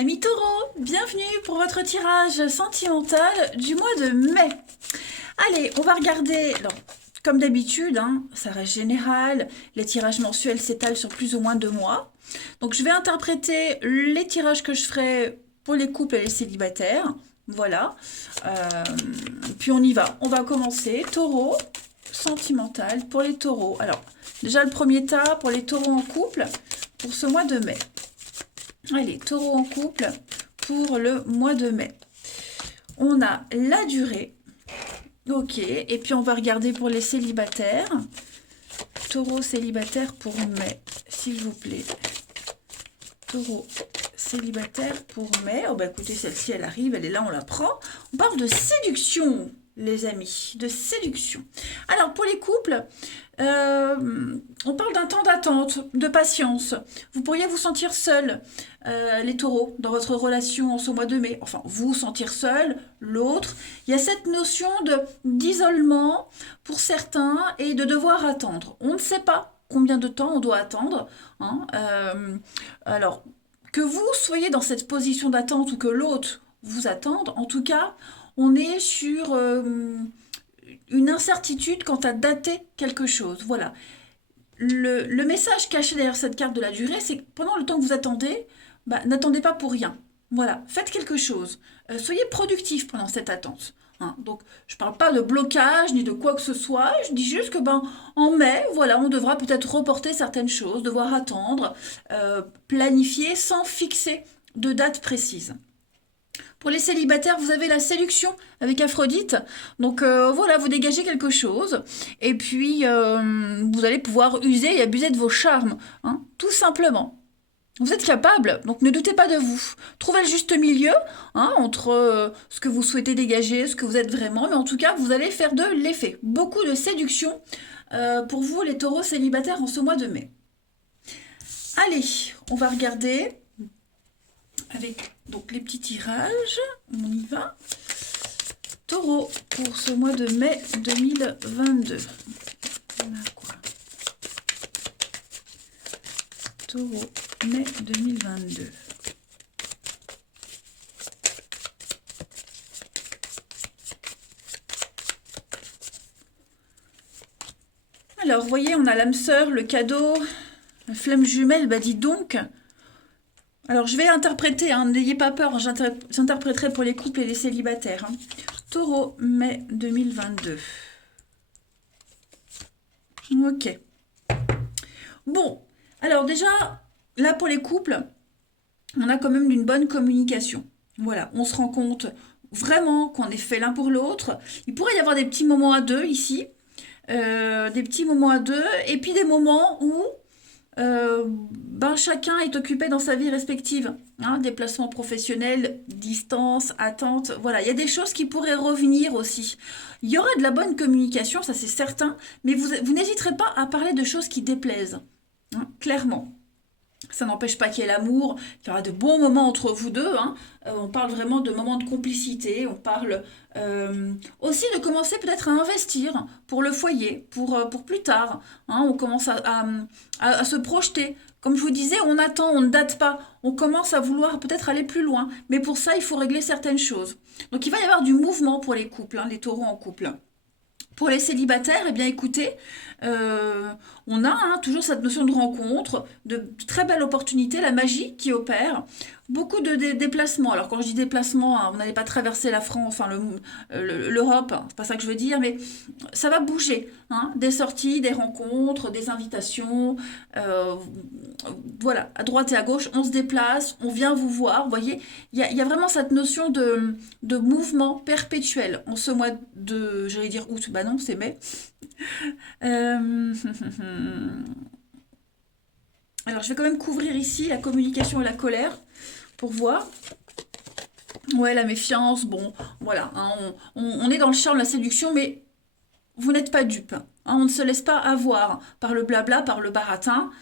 Amis taureaux, bienvenue pour votre tirage sentimental du mois de mai. Allez, on va regarder, alors, comme d'habitude, ça reste général, les tirages mensuels s'étalent sur plus ou moins 2 mois. Donc je vais interpréter les tirages que je ferai pour les couples et les célibataires. Voilà. Puis on y va. On va commencer. Taureau, sentimental pour les taureaux. Alors, déjà le premier tas pour les taureaux en couple pour ce mois de mai. Allez, taureau en couple pour le mois de mai. On a la durée. Ok, et puis on va regarder pour les célibataires. Taureau célibataire pour mai, s'il vous plaît. Taureau célibataire pour mai. Oh bah écoutez, celle-ci, elle arrive, elle est là, on la prend. On parle de séduction, les amis, de séduction. Alors, pour les couples, on parle d'un temps d'attente, de patience. Vous pourriez vous sentir seul, les taureaux, dans votre relation en ce mois de mai. Enfin, vous sentir seul, l'autre. Il y a cette notion d'isolement pour certains et de devoir attendre. On ne sait pas combien de temps on doit attendre. Alors, que vous soyez dans cette position d'attente ou que l'autre vous attende, en tout cas, on est sur une incertitude quant à dater quelque chose. Voilà. Le message caché derrière cette carte de la durée, c'est que pendant le temps que vous attendez, n'attendez pas pour rien. Voilà, faites quelque chose. Soyez productif pendant cette attente. Donc, je ne parle pas de blocage ni de quoi que ce soit. Je dis juste que en mai, voilà, on devra peut-être reporter certaines choses, devoir attendre, planifier sans fixer de date précise. Pour les célibataires, vous avez la séduction avec Aphrodite. Donc voilà, vous dégagez quelque chose. Et puis, vous allez pouvoir user et abuser de vos charmes. Tout simplement. Vous êtes capable, donc ne doutez pas de vous. Trouvez le juste milieu entre ce que vous souhaitez dégager, ce que vous êtes vraiment. Mais en tout cas, vous allez faire de l'effet. Beaucoup de séduction pour vous, les taureaux célibataires, en ce mois de mai. Allez, on va regarder avec donc les petits tirages. On y va. Taureau pour ce mois de mai 2022. On a quoi? Taureau, mai 2022. Alors, vous voyez, on a l'âme sœur, le cadeau, la flamme jumelle, dis donc. Alors, je vais interpréter, n'ayez pas peur, j'interpréterai pour les couples et les célibataires. Taureau, mai 2022. Ok. Bon, alors déjà, là pour les couples, on a quand même une bonne communication. Voilà, on se rend compte vraiment qu'on est fait l'un pour l'autre. Il pourrait y avoir des petits moments à deux ici, des petits moments à deux, et puis des moments où chacun est occupé dans sa vie respective. Déplacement professionnel, distance, attente, voilà. Il y a des choses qui pourraient revenir aussi. Il y aura de la bonne communication, ça c'est certain, mais vous n'hésiterez pas à parler de choses qui déplaisent, clairement. Ça n'empêche pas qu'il y ait l'amour, qu'il y aura de bons moments entre vous deux. On parle vraiment de moments de complicité. On parle aussi de commencer peut-être à investir pour le foyer, pour plus tard. On commence à se projeter. Comme je vous disais, on attend, on ne date pas. On commence à vouloir peut-être aller plus loin. Mais pour ça, il faut régler certaines choses. Donc il va y avoir du mouvement pour les couples, les taureaux en couple. Pour les célibataires, eh bien écoutez, on a toujours cette notion de rencontre, de très belles opportunités, la magie qui opère, beaucoup de déplacements. Alors quand je dis déplacements, on n'allait pas traverser la France, l'Europe, c'est pas ça que je veux dire, mais ça va bouger. Des sorties, des rencontres, des invitations, voilà, à droite et à gauche, on se déplace, on vient vous voir. Vous voyez, il y a vraiment cette notion de mouvement perpétuel en ce mois de, j'allais dire août, non, c'est mai. Alors, je vais quand même couvrir ici la communication et la colère pour voir. Ouais, la méfiance, bon, voilà, on est dans le charme, la séduction, mais vous n'êtes pas dupe. On ne se laisse pas avoir par le blabla, par le baratin.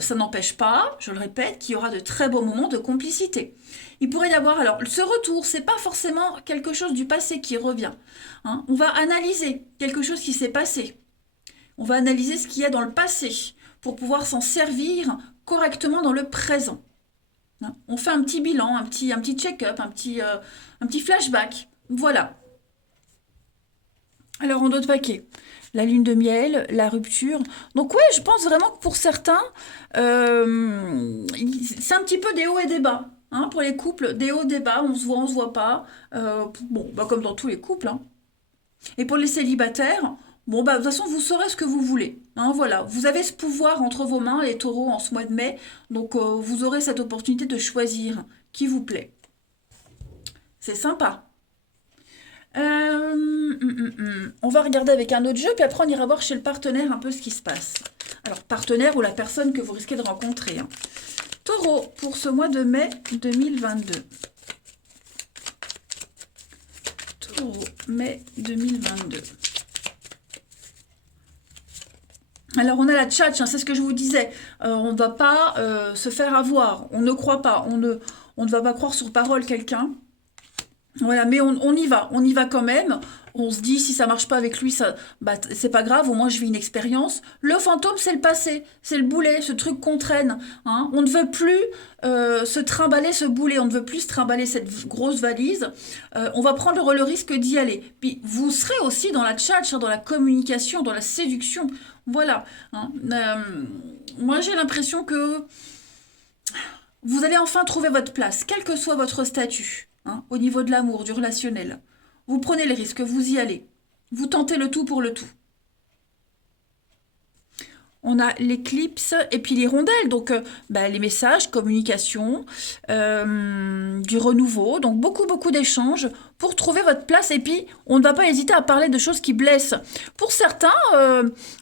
Ça n'empêche pas, je le répète, qu'il y aura de très beaux moments de complicité. Il pourrait y avoir, alors, ce retour, c'est pas forcément quelque chose du passé qui revient. On va analyser quelque chose qui s'est passé. On va analyser ce qu'il y a dans le passé pour pouvoir s'en servir correctement dans le présent. Hein. On fait un petit bilan, un petit check-up, un petit flashback. Voilà. Alors, en d'autres paquets, la lune de miel, la rupture. Donc, ouais, je pense vraiment que pour certains, c'est un petit peu des hauts et des bas. Hein, pour les couples, des hauts, des bas, on se voit pas. Bon, bah, comme dans tous les couples. Hein. Et pour les célibataires, bon, bah, de toute façon, vous saurez ce que vous voulez. Hein, voilà, vous avez ce pouvoir entre vos mains, les taureaux, en ce mois de mai. Donc, vous aurez cette opportunité de choisir qui vous plaît. C'est sympa. On va regarder avec un autre jeu, puis après on ira voir chez le partenaire un peu ce qui se passe. Alors, partenaire ou la personne que vous risquez de rencontrer. Hein. Taureau, pour ce mois de mai 2022. Taureau, mai 2022. Alors, on a la tchatch, hein, c'est ce que je vous disais. On ne va pas se faire avoir. On ne croit pas. On ne va pas croire sur parole quelqu'un. Voilà, mais on y va quand même. On se dit, si ça marche pas avec lui, ça, bah, c'est pas grave, au moins je vis une expérience. Le fantôme, c'est le passé, c'est le boulet, ce truc qu'on traîne. Hein. On ne veut plus se trimballer ce boulet, on ne veut plus se trimballer cette grosse valise. On va prendre le risque d'y aller. Puis vous serez aussi dans la tchatch, hein, dans la communication, dans la séduction. Voilà. Hein. Moi, j'ai l'impression que vous allez enfin trouver votre place, quel que soit votre statut, hein, au niveau de l'amour, du relationnel. Vous prenez les risques, vous y allez. Vous tentez le tout pour le tout. On a l'éclipse et puis les rondelles, donc bah, les messages, communication, du renouveau, donc beaucoup d'échanges pour trouver votre place. Et puis, on ne va pas hésiter à parler de choses qui blessent. Pour certains,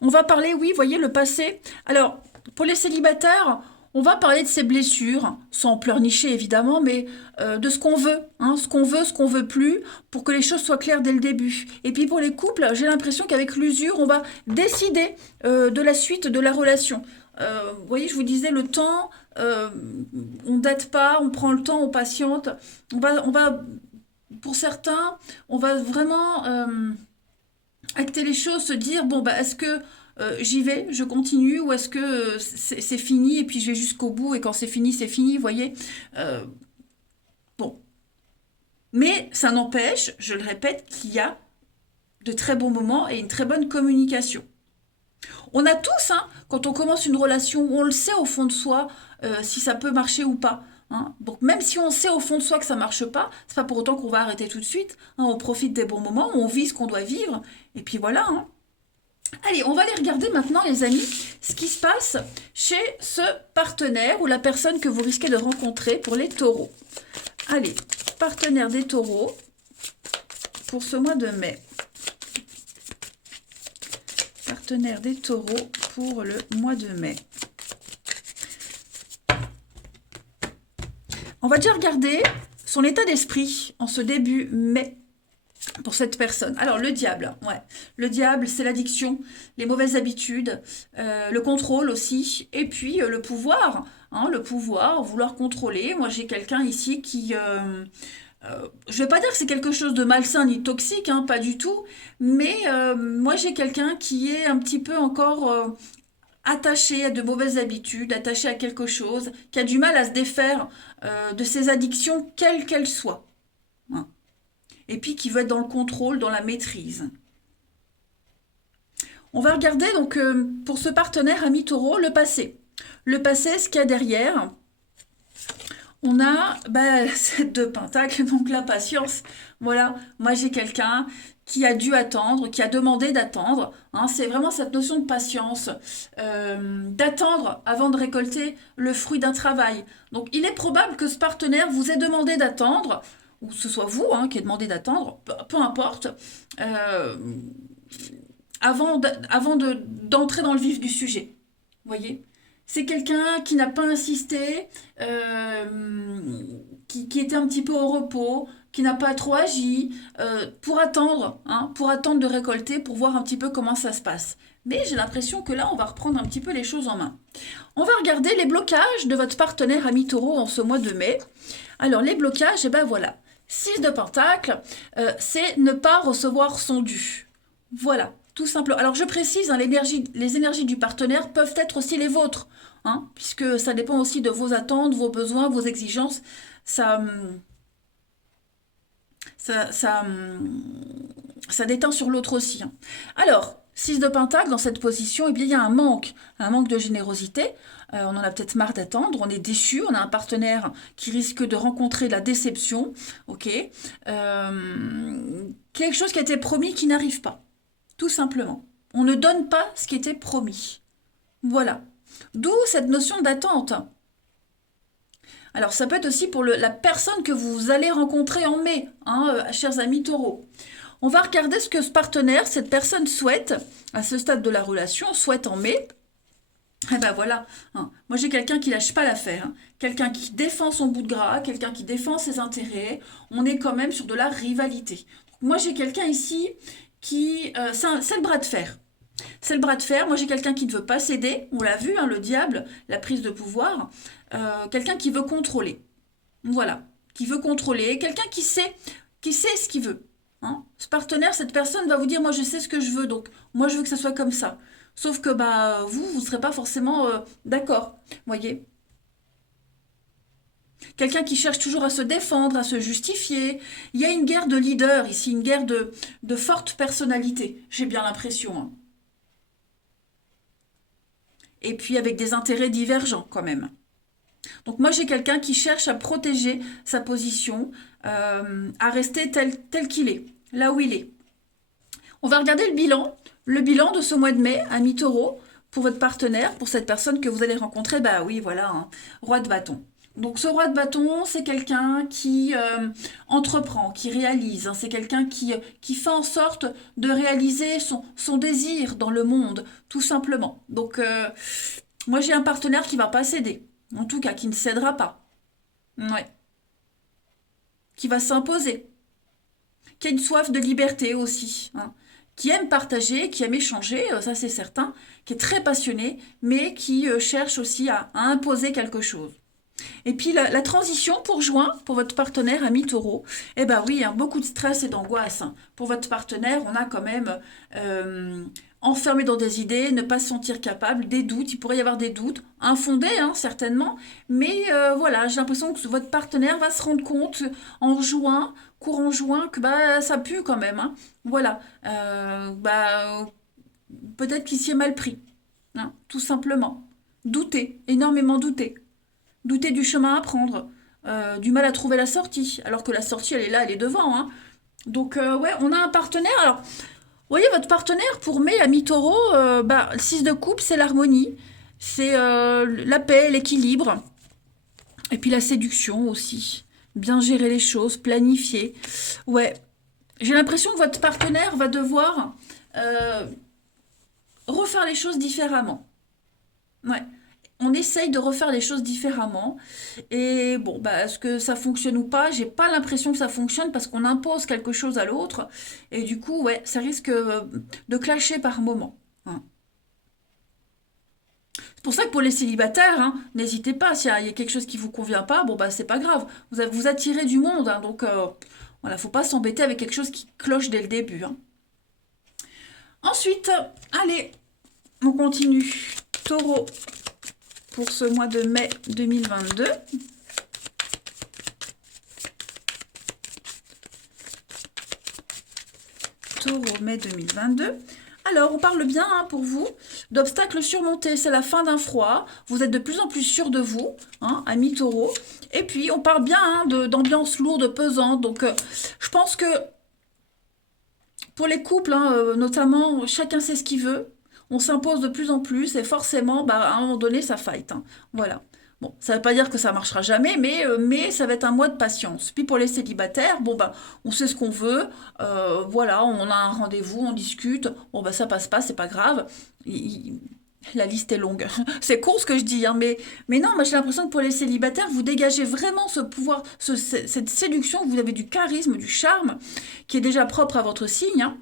on va parler, oui, voyez, le passé. Alors, pour les célibataires, on va parler de ces blessures, sans pleurnicher évidemment, mais de ce qu'on veut, hein, ce qu'on veut plus, pour que les choses soient claires dès le début. Et puis pour les couples, j'ai l'impression qu'avec l'usure, on va décider de la suite de la relation. Vous voyez, je vous disais, le temps, on date pas, on prend le temps, on patiente. Pour certains, on va vraiment acter les choses, se dire, bon, bah, est-ce que j'y vais, je continue, ou est-ce que c'est fini et puis je vais jusqu'au bout et quand c'est fini, vous voyez. Bon. Mais ça n'empêche, je le répète, qu'il y a de très bons moments et une très bonne communication. On a tous, hein, quand on commence une relation, on le sait au fond de soi si ça peut marcher ou pas. Hein. Donc même si on sait au fond de soi que ça marche pas, c'est pas pour autant qu'on va arrêter tout de suite. Hein. On profite des bons moments, on vit ce qu'on doit vivre, et puis voilà. Hein. Allez, on va aller regarder maintenant, les amis, ce qui se passe chez ce partenaire ou la personne que vous risquez de rencontrer pour les taureaux. Allez, partenaire des taureaux pour ce mois de mai. Partenaire des taureaux pour le mois de mai. On va déjà regarder son état d'esprit en ce début mai. Pour cette personne. Alors, le diable, ouais. Le diable, c'est l'addiction, les mauvaises habitudes, le contrôle aussi, et puis le pouvoir, hein, le pouvoir, vouloir contrôler. Moi, j'ai quelqu'un ici qui... je vais pas dire que c'est quelque chose de malsain ni toxique, hein, pas du tout, mais moi, j'ai quelqu'un qui est un petit peu encore... attaché à de mauvaises habitudes, attaché à quelque chose, qui a du mal à se défaire de ses addictions, quelles qu'elles soient. Hein. Et puis qui veut être dans le contrôle, dans la maîtrise. On va regarder donc pour ce partenaire ami taureau, le passé. Le passé, ce qu'il y a derrière. On a cette deux pentacles, donc la patience. Voilà, moi j'ai quelqu'un qui a dû attendre, qui a demandé d'attendre. Hein, c'est vraiment cette notion de patience, d'attendre avant de récolter le fruit d'un travail. Donc il est probable que ce partenaire vous ait demandé d'attendre, ou ce soit vous hein, qui ait demandé d'attendre, peu importe, avant d'entrer dans le vif du sujet. Vous voyez ? C'est quelqu'un qui n'a pas insisté, qui était un petit peu au repos, qui n'a pas trop agi, pour attendre de récolter, pour voir un petit peu comment ça se passe. Mais j'ai l'impression que là, on va reprendre un petit peu les choses en main. On va regarder les blocages de votre partenaire ami taureau en ce mois de mai. Alors, les blocages, voilà. 6 de pentacle, c'est ne pas recevoir son dû. Voilà, tout simplement. Alors, je précise, hein, les énergies du partenaire peuvent être aussi les vôtres. hein, puisque ça dépend aussi de vos attentes, vos besoins, vos exigences. Ça, ça, ça, ça déteint sur l'autre aussi, hein. Alors, 6 de Pentacle, dans cette position, eh bien, il y a un manque de générosité. On en a peut-être marre d'attendre, on est déçu, on a un partenaire qui risque de rencontrer la déception, ok. Quelque chose qui a été promis qui n'arrive pas, tout simplement. On ne donne pas ce qui était promis. Voilà. D'où cette notion d'attente. Alors, ça peut être aussi pour la personne que vous allez rencontrer en mai, hein, chers amis taureaux. On va regarder ce que ce partenaire, cette personne souhaite, à ce stade de la relation, souhaite en mai. Et ben voilà, hein. Moi j'ai quelqu'un qui lâche pas l'affaire, hein. Quelqu'un qui défend son bout de gras, quelqu'un qui défend ses intérêts. On est quand même sur de la rivalité. Donc, moi j'ai quelqu'un ici qui... c'est le bras de fer. C'est le bras de fer. Moi j'ai quelqu'un qui ne veut pas céder. On l'a vu, hein, le diable, la prise de pouvoir. Quelqu'un qui veut contrôler. Voilà. Qui veut contrôler. Quelqu'un qui sait ce qu'il veut. Hein. Ce partenaire, cette personne va vous dire, moi je sais ce que je veux, donc moi je veux que ça soit comme ça. Sauf que bah vous ne serez pas forcément d'accord, voyez. Quelqu'un qui cherche toujours à se défendre, à se justifier. Il y a une guerre de leader ici, une guerre de forte personnalité, j'ai bien l'impression, hein. Et puis avec des intérêts divergents quand même. Donc moi j'ai quelqu'un qui cherche à protéger sa position, à rester tel qu'il est, là où il est. On va regarder le bilan de ce mois de mai à mi-taureau pour votre partenaire, pour cette personne que vous allez rencontrer. Bah oui, voilà, hein, roi de bâton. Donc ce roi de bâton, c'est quelqu'un qui entreprend, qui réalise, hein, c'est quelqu'un qui fait en sorte de réaliser son désir dans le monde, tout simplement. Donc moi j'ai un partenaire qui va pas céder, en tout cas qui ne cédera pas, ouais, qui va s'imposer, qui a une soif de liberté aussi, hein, qui aime partager, qui aime échanger, ça c'est certain, qui est très passionné, mais qui cherche aussi à imposer quelque chose. Et puis la transition pour juin, pour votre partenaire ami taureau, eh ben oui, hein, beaucoup de stress et d'angoisse, hein. Pour votre partenaire, on a quand même enfermé dans des idées, ne pas se sentir capable, des doutes, il pourrait y avoir des doutes, infondés hein, certainement, mais voilà, j'ai l'impression que votre partenaire va se rendre compte en juin, courant juin, que bah, ça pue quand même, hein. Voilà, peut-être qu'il s'y est mal pris, hein, tout simplement. Douter, énormément douter. Douter du chemin à prendre, du mal à trouver la sortie, alors que la sortie, elle est là, elle est devant, hein. Donc, ouais, on a un partenaire. Alors, vous voyez, votre partenaire, pour mai, à mi-taureau, le 6 de coupe, c'est l'harmonie, c'est la paix, l'équilibre, et puis la séduction aussi. Bien gérer les choses, planifier. Ouais, j'ai l'impression que votre partenaire va devoir refaire les choses différemment. Ouais. On essaye de refaire les choses différemment. Et bon, bah, est-ce que ça fonctionne ou pas? J'ai pas l'impression que ça fonctionne parce qu'on impose quelque chose à l'autre. Et du coup, ouais, ça risque de clasher par moment, hein. C'est pour ça que pour les célibataires, hein, n'hésitez pas. S'il y a quelque chose qui vous convient pas, bon, bah, c'est pas grave. Vous attirez du monde, hein, donc voilà, faut pas s'embêter avec quelque chose qui cloche dès le début, hein. Ensuite, allez, on continue. Taureau. Pour ce mois de mai 2022. Taureau, mai 2022. Alors, on parle bien hein, pour vous d'obstacles surmontés. C'est la fin d'un froid. Vous êtes de plus en plus sûr de vous, hein, amis taureau. Et puis, on parle bien hein, d'ambiance lourde, pesante. Donc, je pense que pour les couples, hein, notamment, chacun sait ce qu'il veut. On s'impose de plus en plus et forcément, bah, à un moment donné, ça fight, hein. Voilà. Bon, ça ne veut pas dire que ça marchera jamais, mais ça va être un mois de patience. Puis pour les célibataires, bon, bah, on sait ce qu'on veut. Voilà, on a un rendez-vous, on discute. Bon, bah, ça passe pas, c'est pas grave. La liste est longue. C'est con ce que je dis, hein, mais non, moi j'ai l'impression que pour les célibataires, vous dégagez vraiment ce pouvoir, cette séduction, vous avez du charisme, du charme, qui est déjà propre à votre signe, hein,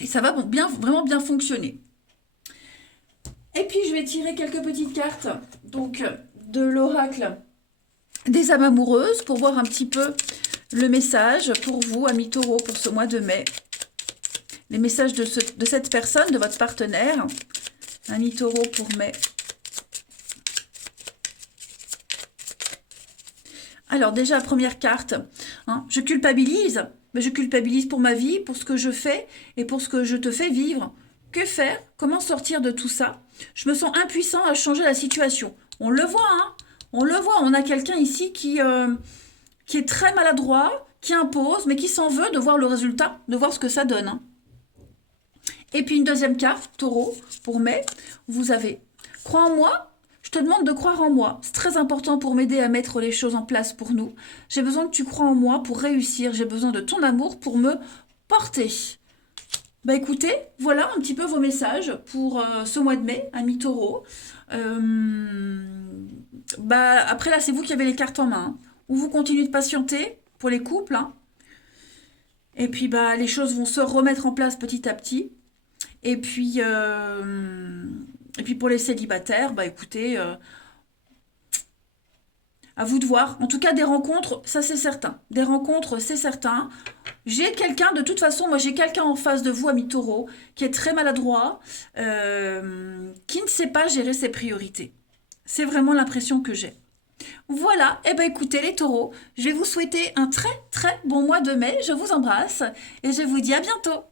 et ça va vraiment bien fonctionner. Et puis, je vais tirer quelques petites cartes donc, de l'oracle des âmes amoureuses pour voir un petit peu le message pour vous, amis taureaux, pour ce mois de mai. Les messages de cette personne, de votre partenaire. Amis taureaux pour mai Alors déjà, première carte, hein, je culpabilise, mais je culpabilise pour ma vie, pour ce que je fais et pour ce que je te fais vivre. Que faire? Comment sortir de tout ça? Je me sens impuissant à changer la situation. On le voit, hein? On le voit, on a quelqu'un ici qui est très maladroit, qui impose, mais qui s'en veut de voir le résultat, de voir ce que ça donne, hein. Et puis une deuxième carte, taureau, pour mai, vous avez « Crois en moi ». Je te demande de croire en moi. C'est très important pour m'aider à mettre les choses en place pour nous. J'ai besoin que tu crois en moi pour réussir. J'ai besoin de ton amour pour me porter. Bah écoutez, voilà un petit peu vos messages pour ce mois de mai, amis taureaux. Bah après là, c'est vous qui avez les cartes en main, hein. Ou vous continuez de patienter pour les couples, hein. Et puis bah les choses vont se remettre en place petit à petit. Et puis, pour les célibataires, bah écoutez, à vous de voir. En tout cas, des rencontres, ça c'est certain. Des rencontres, c'est certain. J'ai quelqu'un, de toute façon, moi j'ai quelqu'un en face de vous, ami taureau, qui est très maladroit, qui ne sait pas gérer ses priorités. C'est vraiment l'impression que j'ai. Voilà, et ben écoutez les taureaux, je vais vous souhaiter un très très bon mois de mai. Je vous embrasse et je vous dis à bientôt.